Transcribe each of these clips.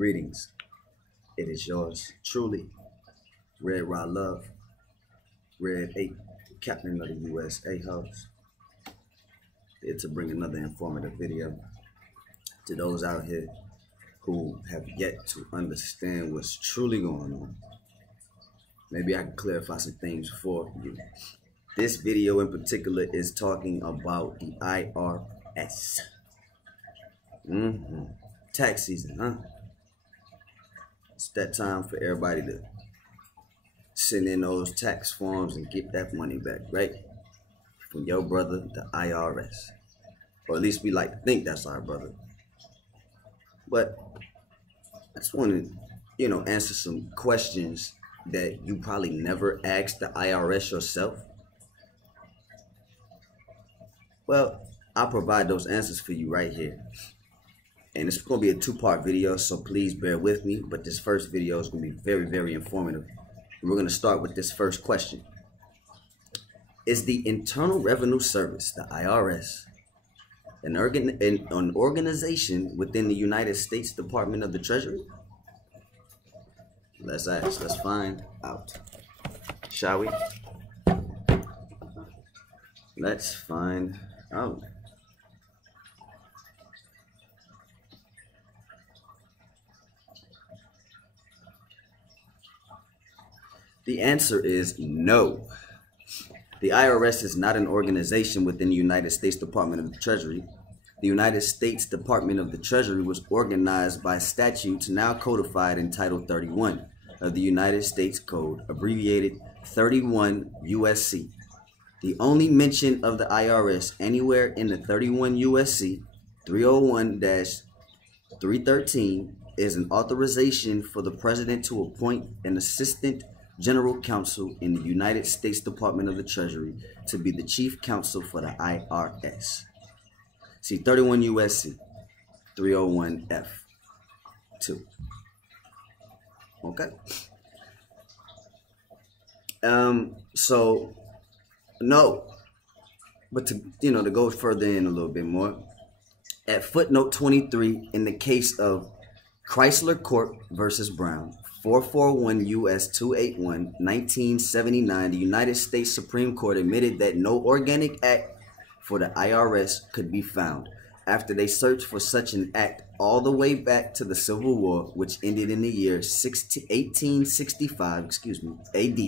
Greetings. It is yours truly, Red Raw Love, Red 8, Captain of the USA host. Here to bring another informative video to those out here who have yet to understand what's truly going on. Maybe I can clarify some things for you. This video in particular is talking about the IRS. Tax season, huh? It's that time for everybody to send in those tax forms and get that money back, right? From your brother, the IRS. Or at least we like to think that's our brother. But I just want to, answer some questions that you probably never asked the IRS yourself. Well, I'll provide those answers for you right here. And it's going to be a two-part video, so please bear with me. But this first video is going to be very, very informative. And we're going to start with this first question. Is the Internal Revenue Service, the IRS, an organization within the United States Department of the Treasury? Let's ask. Let's find out. Shall we? Let's find out. The answer is no. The IRS is not an organization within the United States Department of the Treasury. The United States Department of the Treasury was organized by statutes now codified in Title 31 of the United States Code, abbreviated 31 USC. The only mention of the IRS anywhere in the 31 USC 301-313 is an authorization for the President to appoint an Assistant General Counsel in the United States Department of the Treasury to be the Chief Counsel for the IRS. See, 31 USC 301F2. Okay. So no, but to go further in a little bit more, at footnote 23 in the case of Chrysler Corp versus Brown, 441 U.S. 281, 1979, the United States Supreme Court admitted that no organic act for the IRS could be found. After they searched for such an act all the way back to the Civil War, which ended in the year 1865, AD,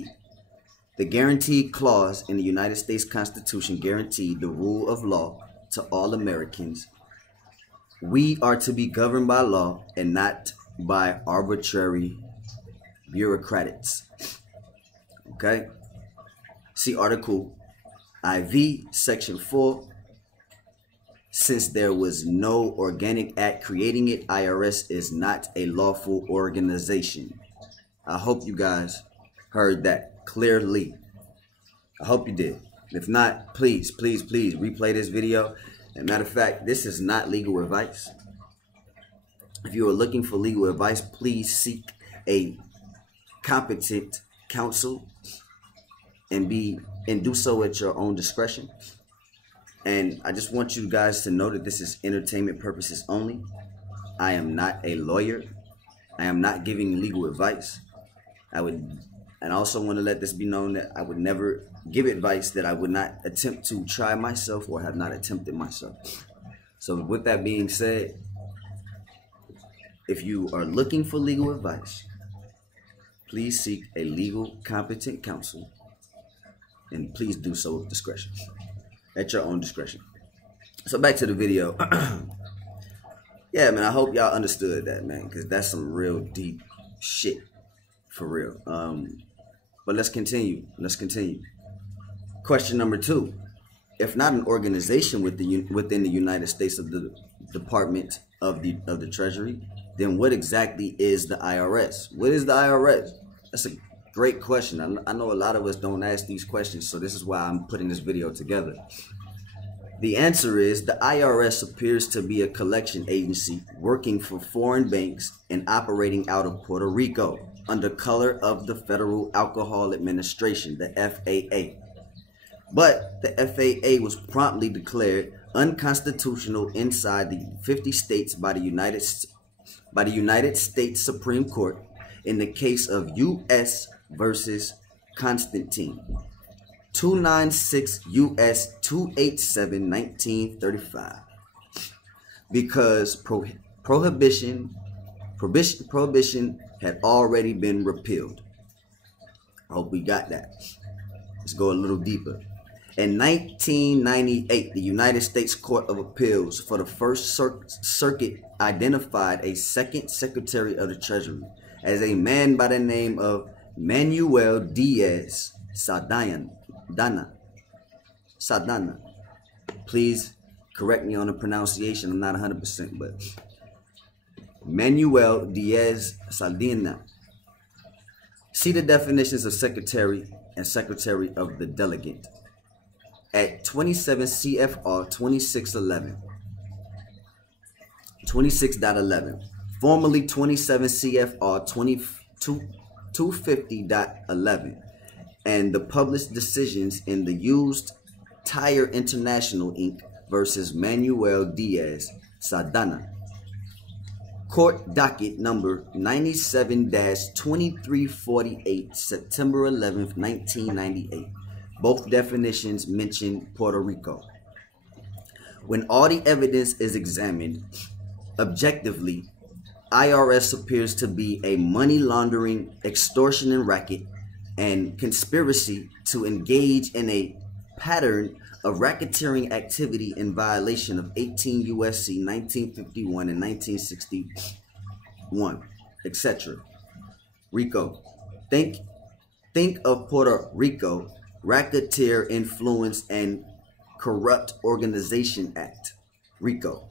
the guaranteed clause in the United States Constitution guaranteed the rule of law to all Americans. We are to be governed by law and not by arbitrary bureaucrats. Okay? See Article IV, Section 4. Since there was no organic act creating it, IRS is not a lawful organization. I hope you guys heard that clearly. I hope you did. If not, please, please, please replay this video. And matter of fact, this is not legal advice. If you are looking for legal advice, please seek a competent counsel and do so at your own discretion. And I just want you guys to know that this is entertainment purposes only. I am not a lawyer. I am not giving legal advice. And I also want to let this be known that I would never give advice that I would not attempt to try myself or have not attempted myself. So with that being said, if you are looking for legal advice, please seek a legal competent counsel, and please do so with discretion, at your own discretion. So back to the video. Yeah, man, I hope y'all understood that, man, because that's some real deep shit, for real. But let's continue. Question number 2. If not an organization within the United States of the Department of the Treasury, then what exactly is the IRS? What is the IRS? That's a great question. I know a lot of us don't ask these questions, so this is why I'm putting this video together. The answer is the IRS appears to be a collection agency working for foreign banks and operating out of Puerto Rico under color of the Federal Alcohol Administration, the FAA. But the FAA was promptly declared unconstitutional inside the 50 states by the United States by the United States Supreme Court in the case of U.S. versus Constantine, 296 U.S. 287, 1935, because prohibition had already been repealed. I hope we got that. Let's go a little deeper. In 1998, the United States Court of Appeals for the First Circuit identified a second Secretary of the Treasury as a man by the name of Manuel Diaz Saldana. Please correct me on the pronunciation. I'm not 100%, but Manuel Diaz Saldana. See the definitions of Secretary and Secretary of the Delegate at 27 CFR 26.11, formerly 27 CFR 250.11, and the published decisions in the used Tire International Inc. versus Manuel Diaz Saldana. Court docket number 97-2348, September 11th, 1998. Both definitions mention Puerto Rico. When all the evidence is examined objectively, IRS appears to be a money laundering, extortion racket and conspiracy to engage in a pattern of racketeering activity in violation of 18 U.S.C. 1951 and 1961, etc. RICO. Think of Puerto Rico, Racketeer Influence and Corrupt Organization Act. RICO.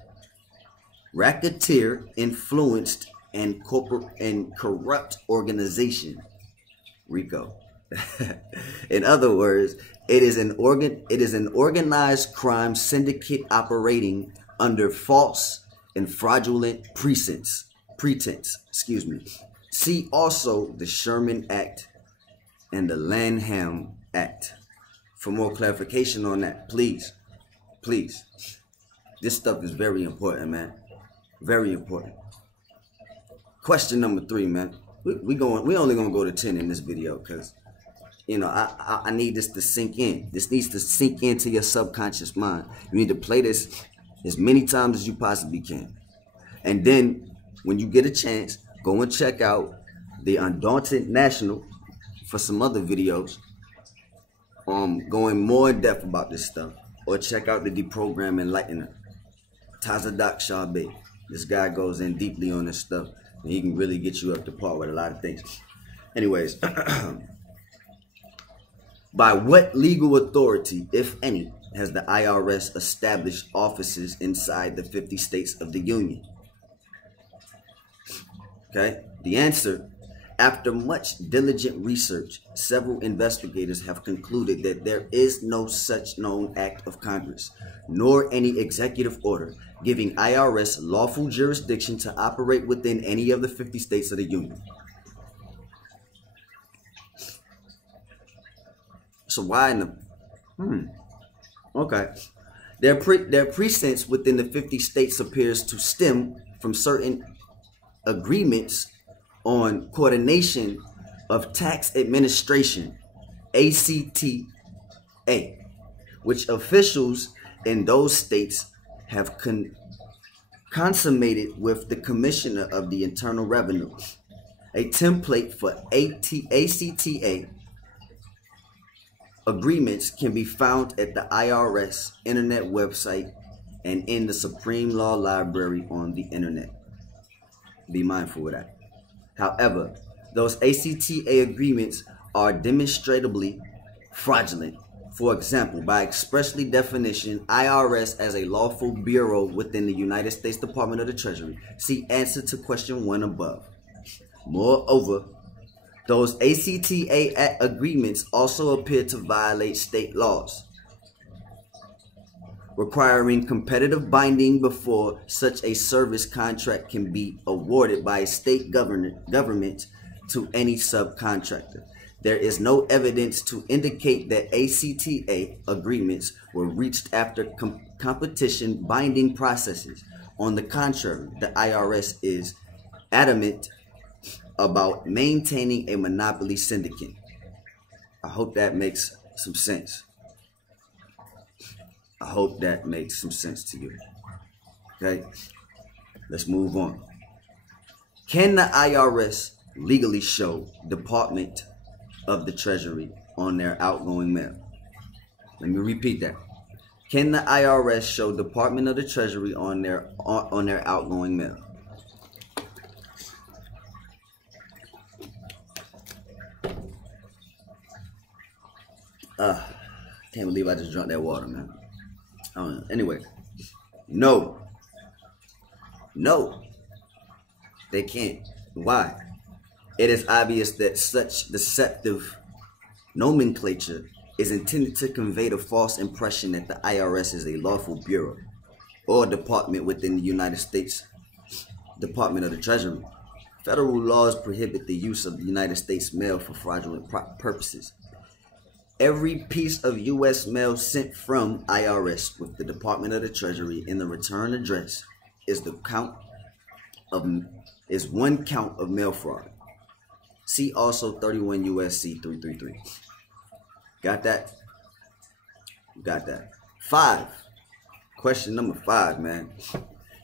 Racketeer Influenced and Corrupt Organization. RICO. In other words, it is an organized crime syndicate operating under false and fraudulent pretense. See also the Sherman Act and the Lanham Act for more clarification on that. Please. This stuff is very important, man. Very important. Question number 3, man. We only gonna go to 10 in this video because, you know, I need this to sink in. This needs to sink into your subconscious mind. You need to play this as many times as you possibly can. And then when you get a chance, go and check out the Undaunted National for some other videos going more in depth about this stuff. Or check out the Deprogram Enlightener, Tazadak Shabe. This guy goes in deeply on this stuff. And he can really get you up to par with a lot of things. Anyways, by what legal authority, if any, has the IRS established offices inside the 50 states of the Union? Okay, the answer: after much diligent research, several investigators have concluded that there is no such known act of Congress, nor any executive order giving IRS lawful jurisdiction to operate within any of the 50 states of the Union. So why in the... Okay. Their presence within the 50 states appears to stem from certain agreements on coordination of tax administration, ACTA, which officials in those states have consummated with the Commissioner of the Internal Revenue. A template for ACTA agreements can be found at the IRS internet website and in the Supreme Law Library on the internet. Be mindful of that. However, those ACTA agreements are demonstrably fraudulent. For example, by expressly definition, IRS as a lawful bureau within the United States Department of the Treasury. See answer to question 1 above. Moreover, those ACTA agreements also appear to violate state laws, requiring competitive binding before such a service contract can be awarded by a state government to any subcontractor. There is no evidence to indicate that ACTA agreements were reached after competition binding processes. On the contrary, the IRS is adamant about maintaining a monopoly syndicate. I hope that makes some sense. I hope that makes some sense to you. Okay, let's move on. Can the IRS legally show Department of the Treasury on their outgoing mail? Let me repeat that. Can the IRS show Department of the Treasury on their outgoing mail? Can't believe I just drank that water, man. I don't know. Anyway, no, they can't. Why? It is obvious that such deceptive nomenclature is intended to convey the false impression that the IRS is a lawful bureau or department within the United States Department of the Treasury. Federal laws prohibit the use of the United States mail for fraudulent purposes. Every piece of U.S. mail sent from IRS with the Department of the Treasury in the return address is one count of mail fraud. See also 31 U.S.C. 333. Got that? Got that. 5. Question number 5, man.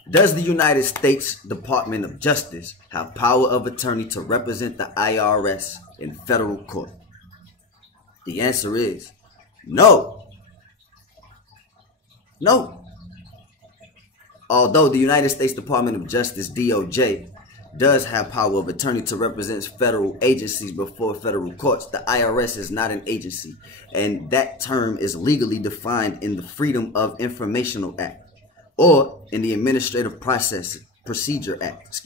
Does the United States Department of Justice have power of attorney to represent the IRS in federal court? The answer is no. No. Although the United States Department of Justice, DOJ, does have power of attorney to represent federal agencies before federal courts, the IRS is not an agency, and that term is legally defined in the Freedom of Information Act or in the Administrative Procedure Act.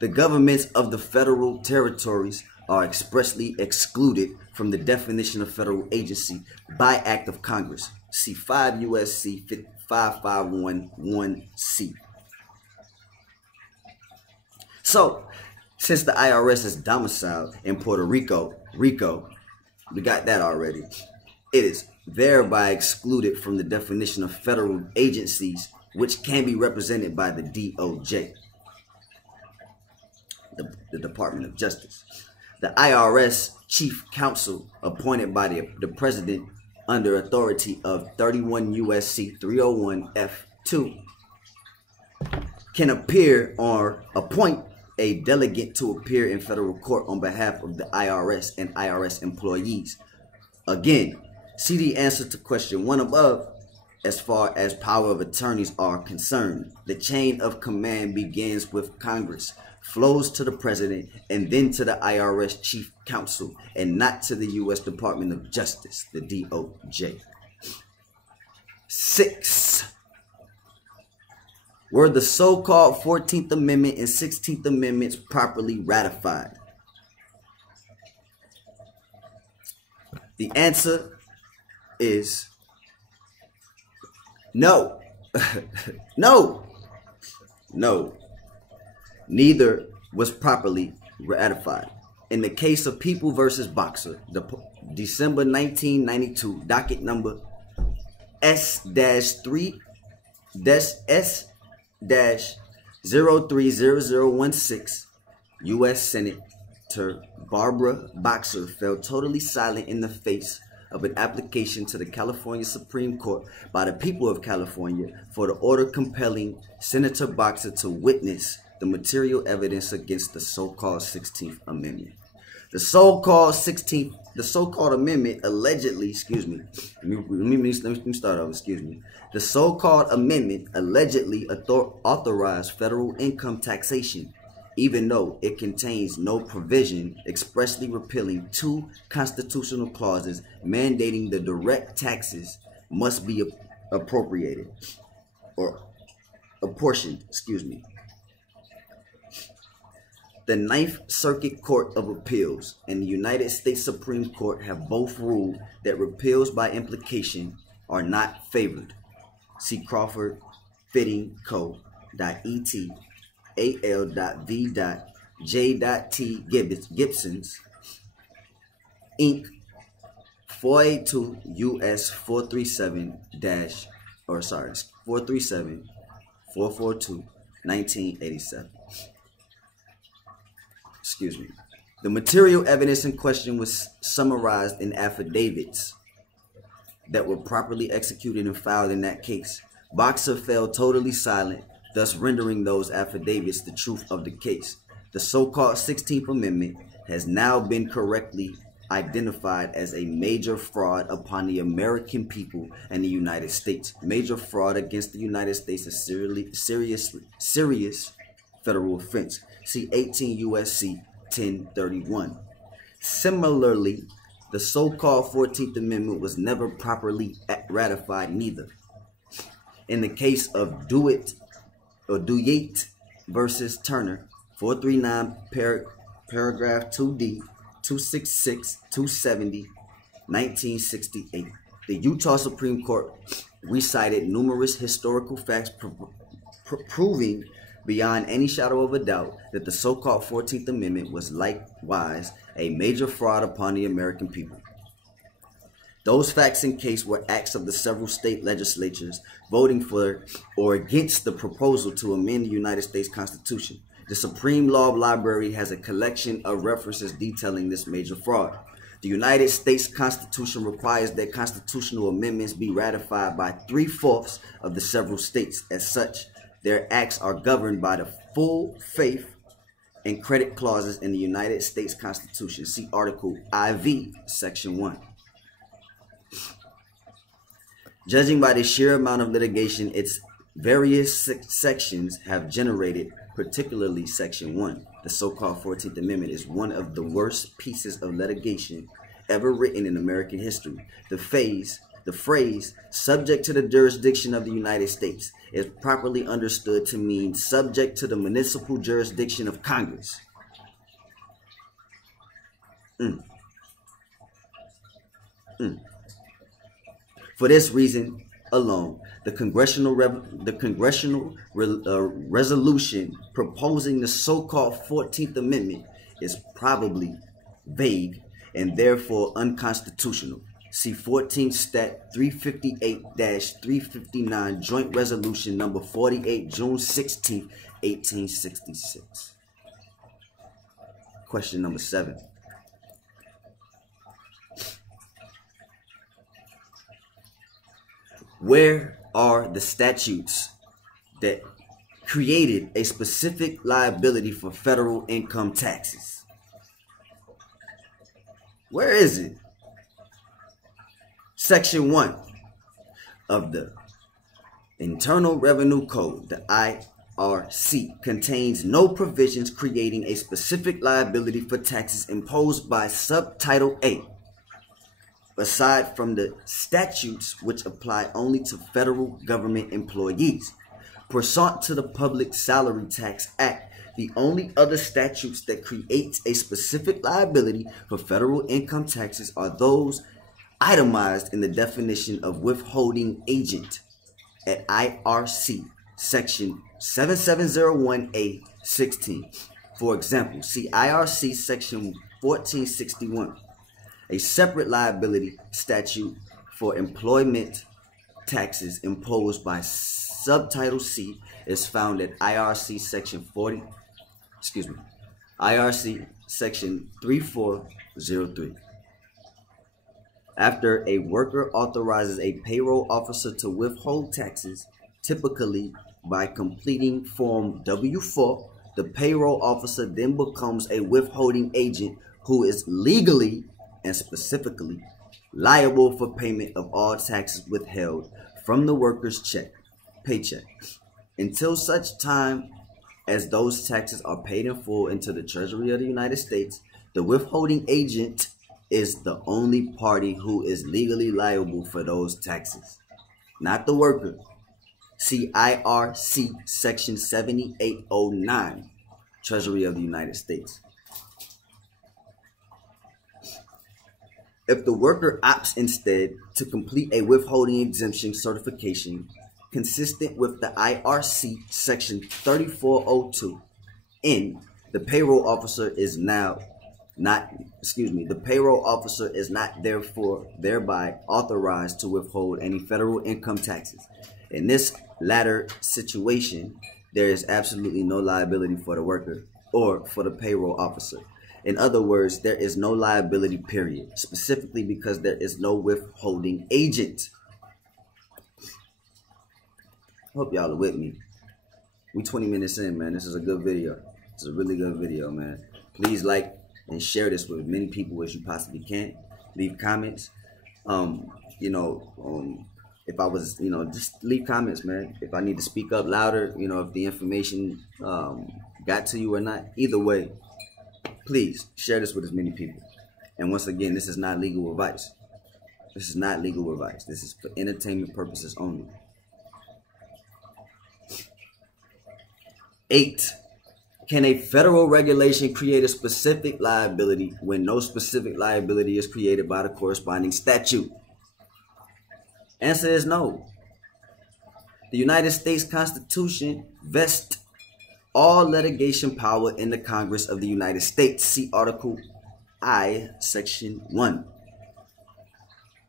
The governments of the federal territories are expressly excluded from the definition of federal agency by Act of Congress. See 5 U.S.C. 5511C. So, since the IRS is domiciled in Puerto Rico, we got that already, it is thereby excluded from the definition of federal agencies, which can be represented by the DOJ, the Department of Justice. The IRS Chief Counsel, appointed by the President under authority of 31 U.S.C. 301 F2, can appear or appoint a delegate to appear in federal court on behalf of the IRS and IRS employees. Again, see the answer to question 1 above. As far as power of attorneys are concerned, the chain of command begins with Congress, flows to the President, and then to the IRS Chief Counsel, and not to the U.S. Department of Justice, the DOJ. 6. Were the so-called 14th Amendment and 16th Amendments properly ratified? The answer is no. No. Neither was properly ratified. In the case of People versus Boxer, December 1992, docket number S-3-030016, U.S. Senator Barbara Boxer fell totally silent in the face of an application to the California Supreme Court by the people of California for the order compelling Senator Boxer to witness the material evidence against the so-called 16th Amendment. The so-called amendment allegedly, let me start off, The so-called amendment allegedly authorized federal income taxation, even though it contains no provision expressly repealing 2 constitutional clauses mandating the direct taxes must be appropriated or apportioned, The Ninth Circuit Court of Appeals and the United States Supreme Court have both ruled that repeals by implication are not favored. See Crawford, Fitting Co.et, al.v.j.t. Gibson's, Inc., 482 U.S. 437 442, 1987. The material evidence in question was summarized in affidavits that were properly executed and filed in that case. Boxer fell totally silent, thus rendering those affidavits the truth of the case. The so-called 16th Amendment has now been correctly identified as a major fraud upon the American people and the United States. Major fraud against the United States is serious federal offense. See 18 U.S.C. 1031. Similarly, the so-called 14th Amendment was never properly ratified neither. In the case of Duyett versus Turner, 439 paragraph 2D, 266, 270, 1968. The Utah Supreme Court recited numerous historical facts proving beyond any shadow of a doubt that the so-called 14th Amendment was likewise a major fraud upon the American people. Those facts in case were acts of the several state legislatures voting for or against the proposal to amend the United States Constitution. The Supreme Law Library has a collection of references detailing this major fraud. The United States Constitution requires that constitutional amendments be ratified by 3/4 of the several states. As such, their acts are governed by the full faith and credit clauses in the United States Constitution. See Article IV, Section 1. Judging by the sheer amount of litigation its various sections have generated, particularly Section 1, the so-called 14th Amendment is one of the worst pieces of litigation ever written in American history. The phrase, subject to the jurisdiction of the United States, is properly understood to mean subject to the municipal jurisdiction of Congress. For this reason alone, the congressional resolution proposing the so-called 14th Amendment is probably vague and therefore unconstitutional. See 14 Stat 358-359 Joint Resolution number 48, June 16, 1866. Question number 7. Where are the statutes that created a specific liability for federal income taxes? Where is it? Section 1 of the Internal Revenue Code, the IRC, contains no provisions creating a specific liability for taxes imposed by Subtitle A, aside from the statutes which apply only to federal government employees. Pursuant to the Public Salary Tax Act, the only other statutes that create a specific liability for federal income taxes are those itemized in the definition of withholding agent at IRC Section 7701A-16. For example, see IRC Section 1461. A separate liability statute for employment taxes imposed by Subtitle C is found at IRC Section IRC Section 3403. After a worker authorizes a payroll officer to withhold taxes, typically by completing Form W-4, the payroll officer then becomes a withholding agent who is legally and specifically liable for payment of all taxes withheld from the worker's paycheck until such time as those taxes are paid in full into the Treasury of the United States. The withholding agent is the only party who is legally liable for those taxes, not the worker. See IRC Section 7809, Treasury of the United States. If the worker opts instead to complete a withholding exemption certification consistent with the IRC Section 3402, the payroll officer is therefore thereby authorized to withhold any federal income taxes. In this latter situation, there is absolutely no liability for the worker. or for the payroll officer. In other words, there is no liability, period, specifically because there is no withholding agent. Hope y'all are with me. We 20 minutes in, man. This is a good video. It's a really good video, man. Please like and share this with as many people as you possibly can. Leave comments. If I was, just leave comments, man. If I need to speak up louder, if the information got to you or not. Either way, please share this with as many people. And once again, this is not legal advice. This is not legal advice. This is for entertainment purposes only. 8. Can a federal regulation create a specific liability when no specific liability is created by the corresponding statute? Answer is no. The United States Constitution vests all litigation power in the Congress of the United States. See Article I, Section 1.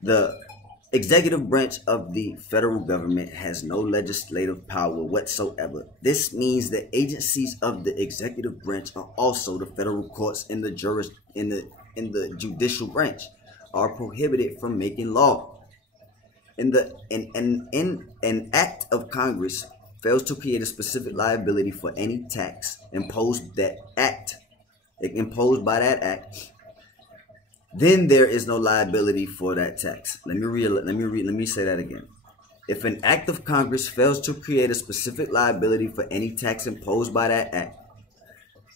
The executive branch of the federal government has no legislative power whatsoever. This means that agencies of the executive branch are also the federal courts in the judicial branch are prohibited from making law. An act of Congress fails to create a specific liability for any tax imposed by that act, then there is no liability for that tax. Let me say that again. If an act of Congress fails to create a specific liability for any tax imposed by that act,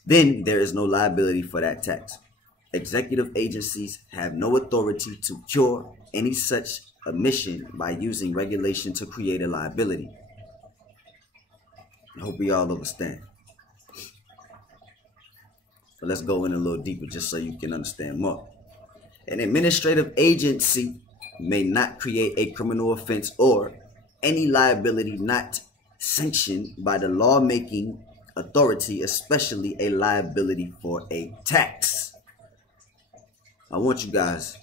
then there is no liability for that tax. Executive agencies have no authority to cure any such omission by using regulation to create a liability. I hope we all understand. But let's go in a little deeper just so you can understand more. An administrative agency may not create a criminal offense or any liability not sanctioned by the lawmaking authority, especially a liability for a tax. I want you guys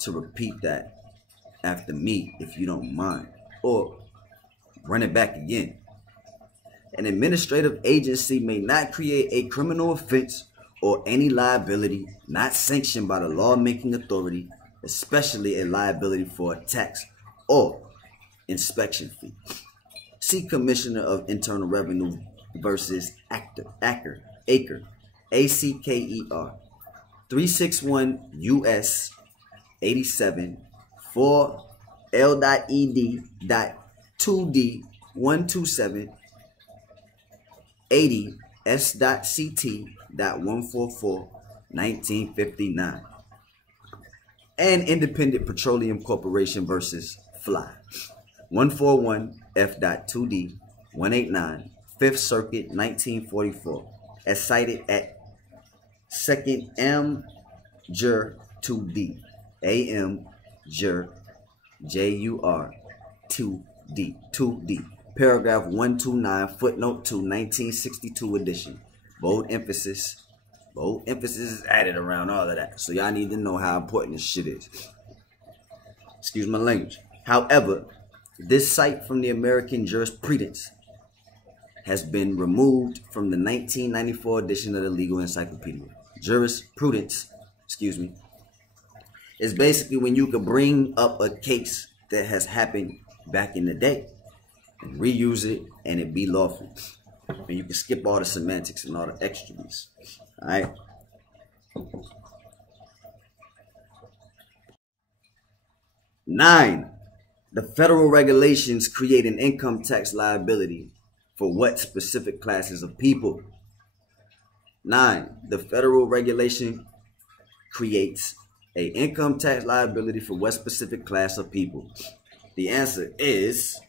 to repeat that after me, if you don't mind, or run it back again. An administrative agency may not create a criminal offense or any liability not sanctioned by the lawmaking authority, especially a liability for a tax or inspection fee. See Commissioner of Internal Revenue versus Acker, A-C-K-E-R, 361 U.S. 87 4 L.ED.2D127 80 S.CT.144 1959. And Independent Petroleum Corporation versus Fly, 141 F.2D 189 5th Circuit 1944, as cited at 2nd M. Jur 2D, A.M. Jur J.U.R. 2D, paragraph 129, footnote 2, 1962 edition. Bold emphasis is added around all of that. So y'all need to know how important this shit is. Excuse my language. However, this cite from the American Jurisprudence has been removed from the 1994 edition of the Legal Encyclopedia. Jurisprudence, is basically when you could bring up a case that has happened back in the day and reuse it and it be lawful. And you can skip all the semantics and all the extras. All right. Nine, the federal regulations create an income tax liability for what specific classes of people? 9, the federal regulation creates an income tax liability for what specific class of people? The answer is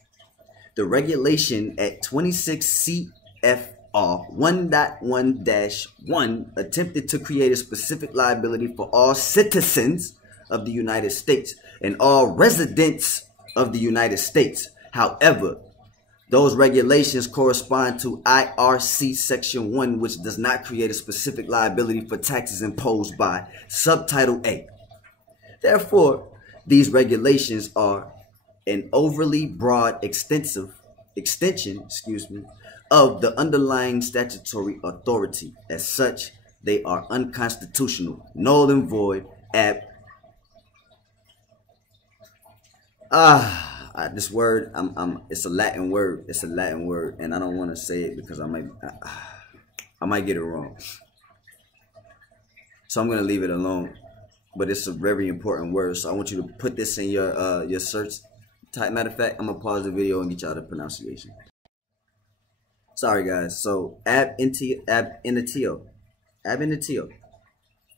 the regulation at 26 CFR 1.1-1 attempted to create a specific liability for all citizens of the United States and all residents of the United States. However, those regulations correspond to IRC Section 1, which does not create a specific liability for taxes imposed by Subtitle A. Therefore, these regulations are an overly broad extension of the underlying statutory authority. As such, they are unconstitutional, null and void, this word, it's a Latin word. It's a Latin word, and I don't want to say it because I might get it wrong. So I'm gonna leave it alone. But it's a very important word, so I want you to put this in your search. Matter of fact, I'm gonna pause the video and get y'all the pronunciation. Sorry guys. So ab initio,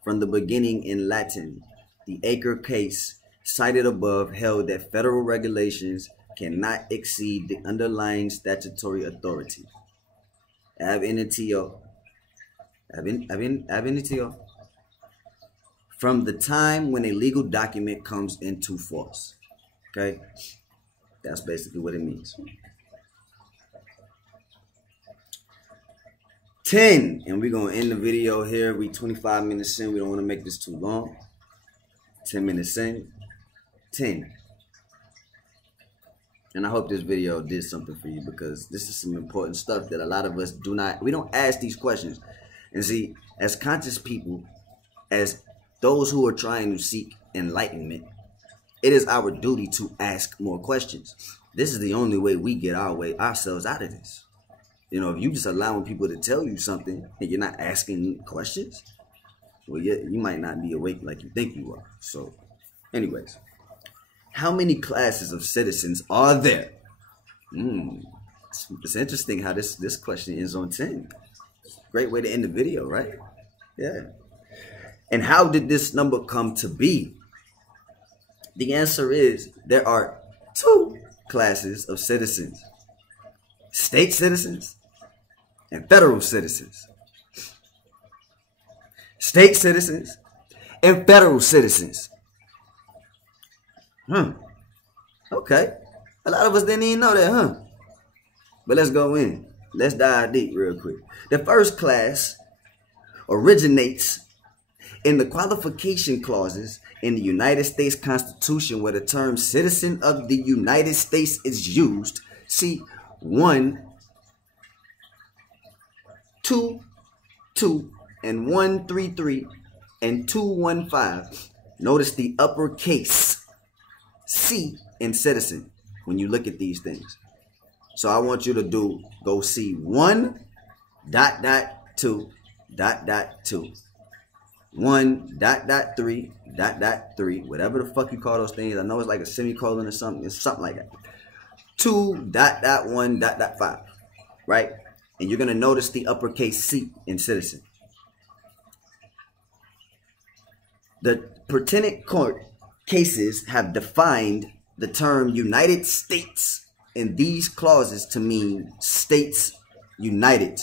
from the beginning in Latin. The Acre case cited above held that federal regulations cannot exceed the underlying statutory authority. Ab initio. From the time when a legal document comes into force. Okay? That's basically what it means. 10. And we're going to end the video here. We 25 minutes in. We don't want to make this too long. 10 minutes in. 10. And I hope this video did something for you, because this is some important stuff that a lot of us we don't ask these questions. And see, as conscious people, as those who are trying to seek enlightenment, it is our duty to ask more questions. This is the only way we get ourselves out of this. You know, if you just allowing people to tell you something and you're not asking questions, well, you might not be awake like you think you are. So, anyways, how many classes of citizens are there? It's interesting how this question ends on 10. Great way to end the video, right? Yeah. And how did this number come to be? The answer is there are 2 classes of citizens: state citizens and federal citizens. State citizens and federal citizens. Okay. A lot of us didn't even know that, But let's go in. Let's dive deep real quick. The first class originates in the qualification clauses in the United States Constitution, where the term citizen of the United States is used. See 1, 2, 2, and 133 and 215. Notice the uppercase C in citizen when you look at these things. So I want you to go see 1.2.2. 1.3.3, whatever the fuck you call those things. I know it's like a semicolon or something. It's something like that. 2.1.5, right? And you're gonna notice the uppercase C in citizen. The pertinent court cases have defined the term United States in these clauses to mean states united.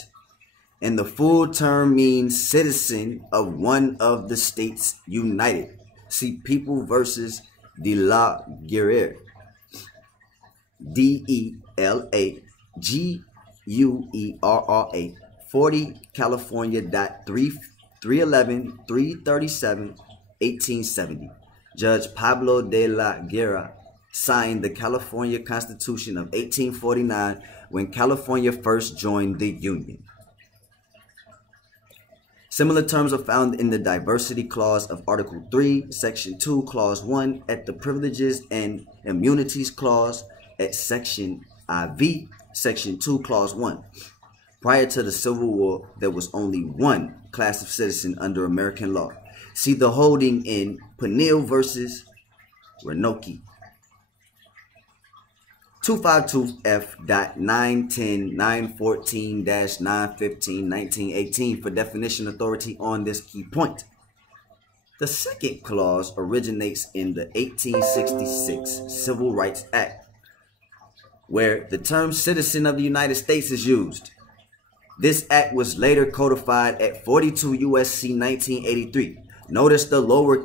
And the full term means citizen of one of the states united. See People versus De La Guerre. DELAGUERRA 40 California 311 337 1870. Judge Pablo de la Guerra signed the California Constitution of 1849 when California first joined the Union. Similar terms are found in the Diversity Clause of Article 3, Section 2, Clause 1, at the Privileges and Immunities Clause at Section IV, Section 2, Clause 1. Prior to the Civil War, there was only one class of citizen under American law. See the holding in Peniel versus Renoki. 252F.910.914-915-1918 for definition authority on this key point. The second clause originates in the 1866 Civil Rights Act, where the term citizen of the United States is used. This act was later codified at 42 U.S.C. 1983. Notice the lower